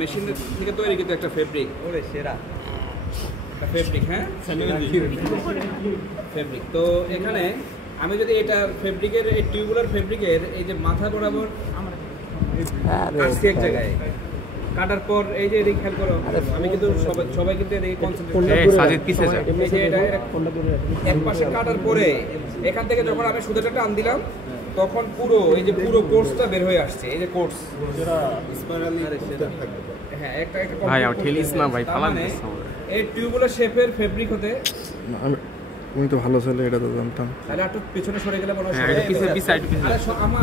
Machine থেকে তৈরি কিন্তু একটা ফেব্রিক, ওরে সেরা ফেব্রিক, হ্যাঁ ফেব্রিক। তো এখানে আমি যদি এটা ফেব্রিকের এই টিউবুলার ফেব্রিকের এই যে মাথা বরাবর আসছি এক জায়গায় কাটার পর এই যে এদিকে খেয়াল করো, আমি কিন্তু সবাই কিন্তু এদিকে কনসেন্ট্রেট এক পাশে কাটার পরে এখান থেকে যখন আমি সুতাটা টান দিলাম তখন পুরো এই যে পুরো কোর্সটা বের হয়ে আসছে, এই যে কোর্স। হ্যাঁ একটা ভাই আর ঠেলিস না ভাই, ফালান মানে এই টিউবুলার শেপের ফেব্রিক হতে তুমি তো ভালো ছেলে, এটা তো জানতাম। তাহলে একটু পিছনে সরে গেলে মনে হয়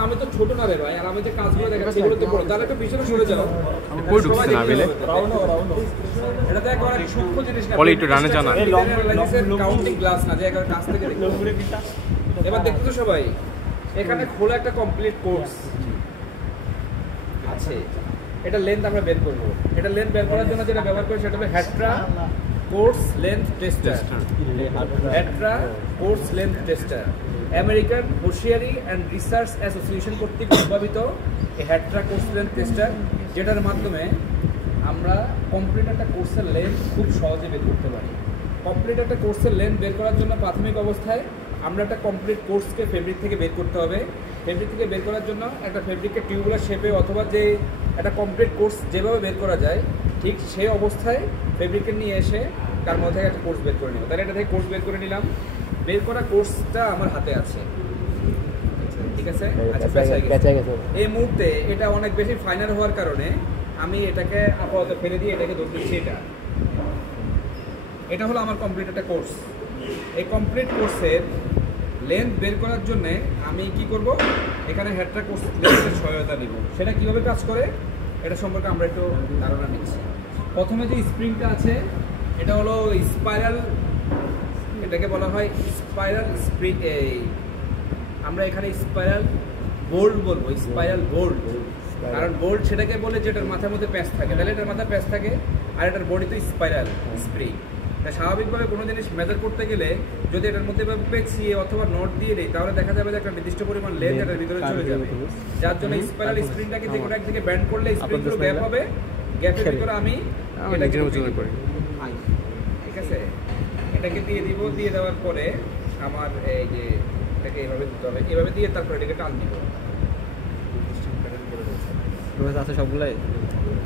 আমি তো ছোট না রে ভাই, আর আমি যে কাজগুলো দেখাচ্ছি এগুলো তো বড়, তাহলে একটু পিছনে সরে যাও। কই ঢুকছে না বেলে, এটা তো একবার সূক্ষ্ম জিনিস না, বলে একটু ডানে জানা কাউন্টিং গ্লাস না যে একবার কাছ থেকে দেখো। এবার দেখতে তো সবাই এখানে খোলা একটা কমপ্লিট কোর্স আছে। এটা লেন্থ আমরা বের করব। এটা লেন্থ বের করার জন্য যেটা ব্যবহার করি সেটা হলো Hatra course length tester. Hatra course length tester American hosiery and research association কর্তৃক উদ্ভাবিত এই হ্যাট্রা কোর্স লেন্থ টেস্টার, যেটার মাধ্যমে আমরা কমপ্লিট একটা কোর্সের লেন্থ খুব সহজে বের করতে পারি। কমপ্লিট একটা কোর্সের লেন্থ বের করার জন্য প্রাথমিক অবস্থায় আমরা একটা কমপ্লিট কোর্সকে ফেব্রিক থেকে বের করতে হবে। ফেব্রিক থেকে বের করার জন্য একটা ফেব্রিককে টিউবুলার শেপে অথবা যে একটা কমপ্লিট কোর্স যেভাবে বের করা যায় ঠিক সেই অবস্থায় ফেব্রিককে নিয়ে এসে তার মধ্যে একটা কোর্স বের করে নিব। তাহলে এটা থেকে কোর্স বের করে নিলাম। বের করা কোর্সটা আমার হাতে আছে, ঠিক আছে। আচ্ছা, এই মুহূর্তে এটা অনেক বেশি ফাইনাল হওয়ার কারণে আমি এটাকে আপাতত ফেলে দিয়ে এটাকে ধরে দিচ্ছি। এটা হলো আমার কমপ্লিট একটা কোর্স। এই কমপ্লিট কোর্সের লেন্থ বের করার জন্যে আমি কি করব, এখানে হ্যাট্রা কোর্স লেন্থের সহায়তা নিব। সেটা কীভাবে কাজ করে এটা সম্পর্কে আমরা একটু ধারণা নিচ্ছি। প্রথমে যে স্প্রিংটা আছে এটা হলো স্পাইরাল, এটাকে বলা হয় স্পাইরাল স্প্রিং। এই আমরা এখানে স্পাইরাল বোল্ট বলবো, স্পাইরাল বোল্ট। কারণ বোল্ট সেটাকে বলে যেটার মাথার মধ্যে প্যাঁচ থাকে, তাহলে এটার মাথায় প্যাঁচ থাকে আর এটার বডিতে স্পাইরাল স্প্রিং। তাই স্বাভাবিকভাবে কোনো জিনিস মেজার করতে গেলে যদি এটার মধ্যে পেঁচিয়ে অথবা নট দিয়ে দেয় তাহলে দেখা যাবে যে একটা নির্দিষ্ট পরিমাণ লেন্থ এটার ভিতরে চলে যাবে। যার জন্য স্পাইরাল স্প্রিংটাকে যে কোনো এক থেকে ব্যান্ড করলে স্প্রিংগুলো গ্যাপ হবে, গ্যাপের ভিতরে আমি এটাকে করি, ঠিক আছে। এটাকে দিয়ে দিব, দিয়ে দেওয়ার পরে আমার এই যে এটাকে এইভাবে দিতে হবে, এভাবে দিয়ে তারপরে এটাকে টান দিব। আছে সবগুলাই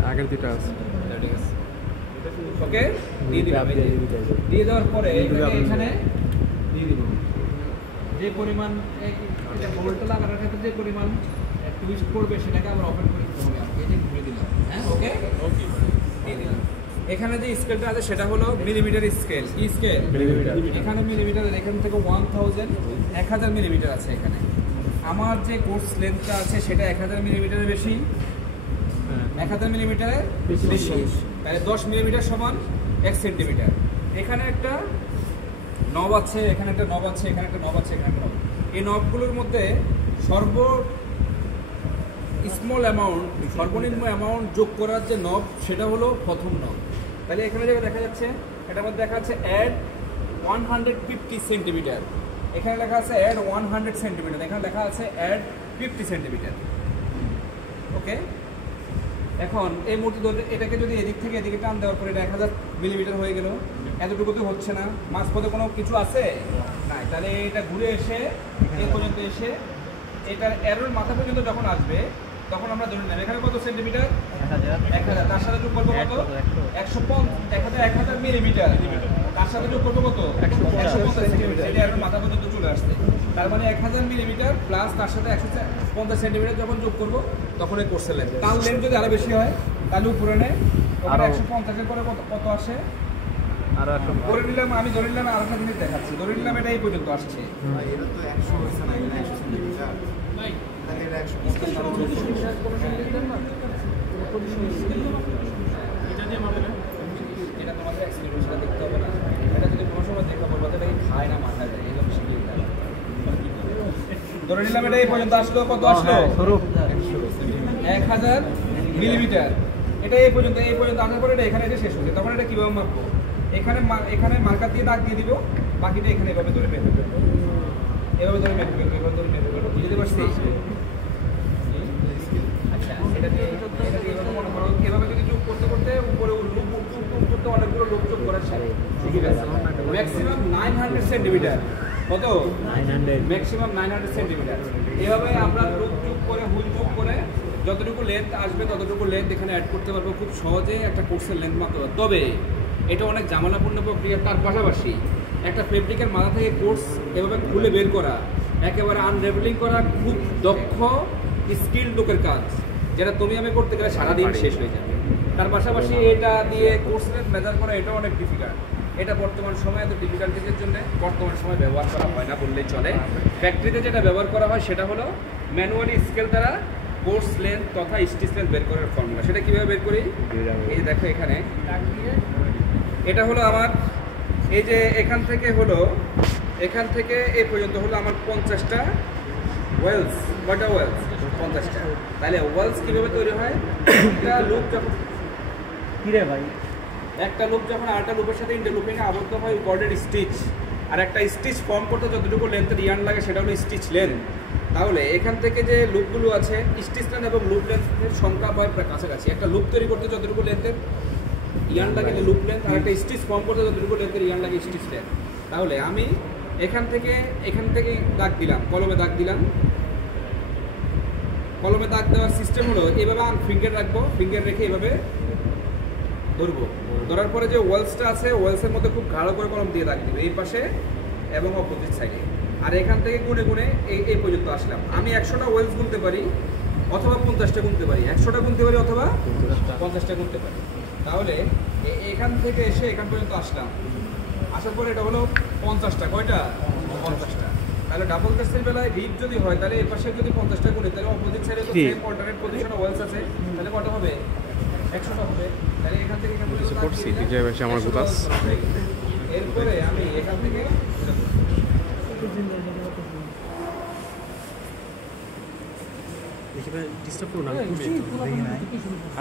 আগের দুটো আছে, ঠিক আছে। ওকে, দিয়ে দিলাম। দিয়ে দেওয়ার পরে এখানে দিয়ে দিব যে পরিমাণ এটা বোল্টটা লাগানোর ক্ষেত্রে যে পরিমাণ টুইস্ট করবে সেটাকে আবার ওপেন করে দিতে হবে। এই যে ঘুরে দিলাম, হ্যাঁ ওকে ওকে দিয়ে দিলাম। এখানে যে স্কেলটা আছে সেটা হলো মিলিমিটার স্কেল। কি স্কেল? মিলিমিটার। এখানে মিলিমিটার, এখান থেকে 1000 মিলিমিটার আছে এখানে। আমার যে কোর্স লেন্থটা আছে সেটা 1000 মিলিমিটারের বেশি, 1000 মিলিমিটারের বেশি, তাহলে 10 মিলিমিটার সমান 1 সেন্টিমিটার। এখানে একটা নব আছে, এখানে একটা নব আছে, এখানে একটা নব আছে, এখানে একটা নব। এই নবগুলোর মধ্যে স্মল অ্যামাউন্ট, সর্বনিম্ন অ্যামাউন্ট যোগ করার যে নব সেটা হলো প্রথম নব। তাহলে এখানে যেটা দেখা যাচ্ছে এটার মধ্যে দেখা যাচ্ছে অ্যাড 150 সেন্টিমিটার, এখানে লেখা আছে অ্যাড 100 সেন্টিমিটার, এখানে লেখা আছে অ্যাড 50 সেন্টিমিটার। ওকে, এখন এই মুহূর্তে ধরে এটাকে যদি এদিক থেকে এদিকে টান দেওয়ার পরে এটা 1000 মিলিমিটার হয়ে গেল। এতটুকু তো হচ্ছে না, মাঝপথে কোনো কিছু আছে নাই, তাহলে এটা ঘুরে এসে এই পর্যন্ত এসে এটার এরোর মাথা পর্যন্ত যখন আসবে তখন আমরা ধরে নেব এখানে কত সেন্টিমিটার, 1000, তার সাথে যোগ করবো কত 1000 মিলিমিটার, তার সাথে যোগ করবো কত 150 সেন্টিমিটার, এটা এরোর মাথা পর্যন্ত চলে আসছে। তার মানে 1000 মিলিমিটার প্লাস তার সাথে 150 সেন্টিমিটার যখন যোগ করবো তখন এই কোর্সের লেন্থ। তার লেন্থ যদি আরো বেশি হয় তাহলে উপরে নেই, 150-এর করে কত আসে ধরে নিলাম, আমি ধরে নিলাম আর একটা জিনিস দেখাচ্ছি, ধরে নিলাম এটা এই পর্যন্ত আসছে। এটা তো 100 হচ্ছে না, এটা 100 সেন্টিমিটার, তাহলে এটা 150 এটা তোমাদের এক্সপেরিমেন্টটা দেখতে হবে না, এটা যদি কোনো সময় দেখতে বলবো এটা খায় না, মাথা যায়, এই জন্য শিখিয়ে দিলাম। ধরে নিলাম এটা এই পর্যন্ত আসলো, কত আসলো 1000 মিলিমিটার, এটা এই পর্যন্ত আসার পরে এটা এখানে এসে শেষ হচ্ছে। তখন এটা কীভাবে মাপবো, এখানে মার্কার দিয়ে দাগ দিয়ে দিব, বাকিটা এখানে এভাবে ধরে মেপে ফেলবো, এভাবে ধরে মেপে ফেলবো, এভাবে ধরে মেপে ফেলবো, বুঝতে পারছি? আচ্ছা, এটা দিয়ে এভাবে মনে করো, এভাবে যদি যোগ করতে বাসায় ম্যাক্সিমাম 900 সেন্টিমিটার। কত? 900 ম্যাক্সিমাম 900 সেন্টিমিটার। এভাবে আমরা লুপ চুপ করে হুল চুপ করে যতটুকু লেন্থ আসবে ততটুকু লেন্থ এখানে অ্যাড করতে পারবো খুব সহজে একটা কোর্সের লেন্থ মাপতে পারবো। তবে এটা অনেক ঝামেলাপূর্ণ প্রক্রিয়া। তার পাশাপাশি একটা ফেব্রিকের মাথা থেকে কোর্স এভাবে খুলে বের করা, একেবারে আনরেভেলিং করা খুব দক্ষ স্কিল লোকের কাজ, যেটা তুমি আমি করতে গেলে সারাদিন শেষ হয়ে যাবে। তার পাশাপাশি এটা দিয়ে কোর্স লেন্থ মেজার করা এটা অনেক ডিফিকাল্ট। এটা বর্তমান সময়ে এত ডিফিকাল্টিজের জন্য বর্তমান সময় ব্যবহার করা হয় না বললেই চলে। ফ্যাক্টরিতে যেটা ব্যবহার করা হয় সেটা হলো ম্যানুয়ালি স্কেল দ্বারা কোর্স লেন্থ তথা স্টিচ লেন্থ বের করার ফর্মুলা। সেটা কীভাবে বের করি? এই যে দেখো এখানে, এটা হলো আমার এই যে এখান থেকে এই পর্যন্ত হলো আমার 50টা ওয়েলস। কয়টা ওয়েলস? 50টা। তাহলে ওয়েলস কীভাবে তৈরি হয়? একটা লুপ যখন একটা লুপ যখন আরেকটা লুপের সাথে ইন্টারলুপিংয়ে আবদ্ধ হয় কর্ডের স্টিচ, আর একটা স্টিচ ফর্ম করতে যতটুকু লেন্থের ইয়ার্ন লাগে সেটা হলো স্টিচ লেন্থ। তাহলে এখান থেকে যে লুপগুলো আছে স্টিচ লেন্থ এবং লুপ লেন্থের সংখ্যা হয় প্রায় কাছাকাছি। একটা লুপ তৈরি করতে যতটুকু লেন্থের ইয়ার্ন লাগে লুপ লেন্থ, আর একটা স্টিচ ফর্ম করতে যতটুকু লেন্থের ইয়ার্ন লাগে স্টিচ লেন্থ। তাহলে আমি এখান থেকে দাগ দিলাম, কলমে দাগ দিলাম। কলমে দাগ দেওয়ার সিস্টেম হলো এভাবে আমি ফিঙ্গার রাখবো, ফিঙ্গার রেখে এভাবে ধরবো। ধরার পরে যে ওয়েলসটা আছে ওয়েলসের মধ্যে খুব গাঢ় করে কলম দিয়ে দাগ দিবে এই পাশে এবং অপোজিট সাইডে। আর এখান থেকে গুনে গুনে এই পর্যন্ত আসলাম। আমি 100টা ওয়েলস গুনতে পারি অথবা 50টা গুনতে পারি, 100টা গুনতে পারি অথবা 50টা গুনতে পারি। তাহলে এখান থেকে এসে এখান পর্যন্ত আসলাম, আসার পরে এটা হলো 50টা। কয়টা? 50টা। তাহলে ডাবল কাস্টের বেলায় রিপ যদি হয় তাহলে এই পাশে যদি 50টা গুনে তাহলে অপোজিট সাইডে তো সেম অল্টারনেট পজিশনে ওয়েলস আছে, তাহলে কত হবে? 100টা হবে। তাহলে এখান থেকে এখান পর্যন্ত করছি ডিজে বেশি আমার গুতাস। এরপরে আমি এখান থেকে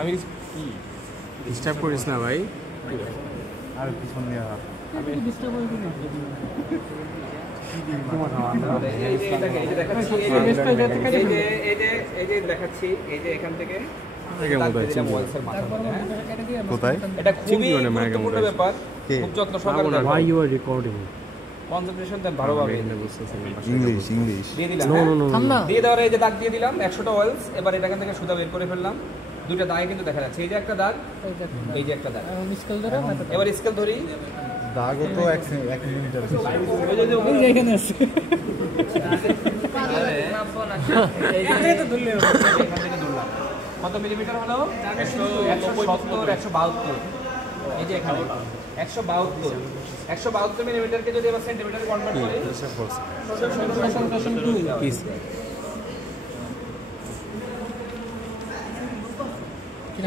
আমি কি ডিস্টার্ব করিস না ভাই। আর পিছন দিয়ে দেখাচ্ছি এই যে এখান থেকে কোথায়? এটা খুবই গুরুত্বপূর্ণ ব্যাপার, খুব যত্ন সহকারে Why you are recording? Concentration দেন ভালোভাবে। ইংলিশ দিয়ে দিলাম, No, no, no. দিয়ে দেওয়ার এই যে দাগ দিয়ে দিলাম 100টা ওয়েলস। এবার এখান থেকে সুতা বের করে ফেললাম। দুইটা দাগে কিন্তু দেখা যাচ্ছে, এই যে একটা দাগ, এই যে একটা দাগ। এবার স্কেল ধরি, দাগও তো 1 মিলিমিটার। কত মিলিমিটার হলো? 170, 172। এই যে এখানে 172 মিলিমিটারকে যদি এবার সেন্টিমিটারে কনভার্ট করি,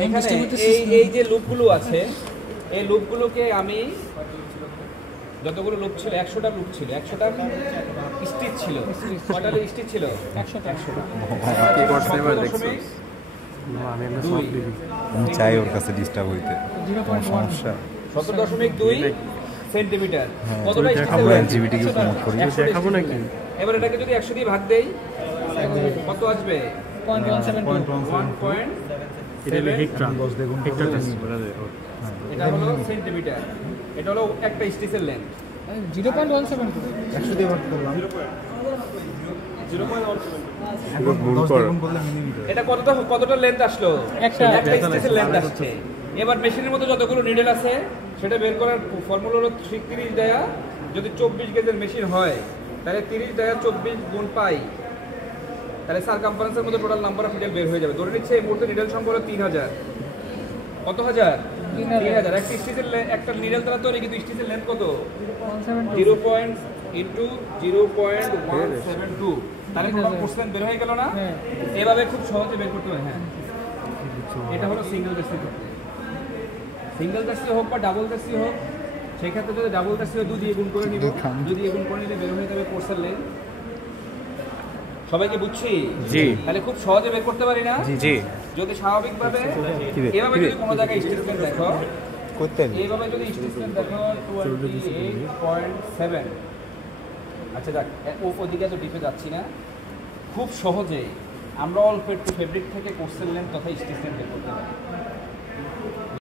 এখানে এই যে লুপগুলো আছে এই লুপগুলোকে আমি যতগুলো লুপ ছিল 100টা লুপ ছিল, 100টা স্টিচ ছিল। কয়টা স্টিচ ছিল? 100টা। কি করছে এবার দেখছো? আমি চাই ওর কাছে ডিস্টার্ব হইতে। সমস্যা 17.2 সেন্টিমিটার। কতটা স্টিচ আমরা হবে? এলজিবিটি কে প্রমোট করি। দেখাবো নাকি? এবার এটাকে যদি 100 দিয়ে ভাগ দেই কত আসবে? 1.7। এটা হলো হেক্টর। হেক্টর এটা হলো সেন্টিমিটার, এটা হলো একটা স্টিচের লেন্থ। 100 দিয়ে ভাগ করলাম। 0.17 এটা কতটা লেন্থ আসলো? একটা স্টিচের লেন্থ আসছে। এবার মেশিনের মধ্যে যতগুলো নিডেল আছে সেটা বের করার ফর্মুলা হলো 30 ডায়া। যদি 24 গেজের মেশিন হয় তাহলে 30 ডায়া 24 গুণ পাই, তাহলে সারকামফারেন্সের মধ্যে টোটাল নাম্বার অফ নিডেল বের হয়ে যাবে। ধরে নিচ্ছে এই মুহূর্তে নিডেল সংখ্যা হলো 3000। কত হাজার? 3000। একটা স্টিচের একটা নিডেল দ্বারা তৈরি, কিন্তু স্টিচের লেন্থ কত? 0.0.172। তাহলে টোটাল কোশ্চেন বের হয়ে গেল না? এভাবে খুব সহজে বের করতে হয়। হ্যাঁ, এটা হলো সিঙ্গেল কাস্টি ক্ষেত্রে। সিঙ্গেল কাস্টি হোক বা ডাবল কাস্টি হোক, সেই ক্ষেত্রে যদি ডাবল কাস্টি হয় 2 দিয়ে গুণ করে নিব, 2 দিয়ে গুণ করে নিলে বের হয়ে যাবে কোর্সের লেন্থ। সবাইকে বুঝছি? জি। তাহলে খুব সহজে বের করতে পারি না? জি। যদি স্বাভাবিকভাবে এভাবে যদি কোনো জায়গায় স্টেটমেন্ট দেখো, করতে এইভাবে যদি স্টেটমেন্ট দেখো 28.7, আচ্ছা যাক ওদিকে তো ডিপে যাচ্ছি না। খুব সহজে আমরা অল্প একটু ফেব্রিক থেকে কোর্সের লেন্থ তথা স্টেটমেন্ট বের করতে পারি।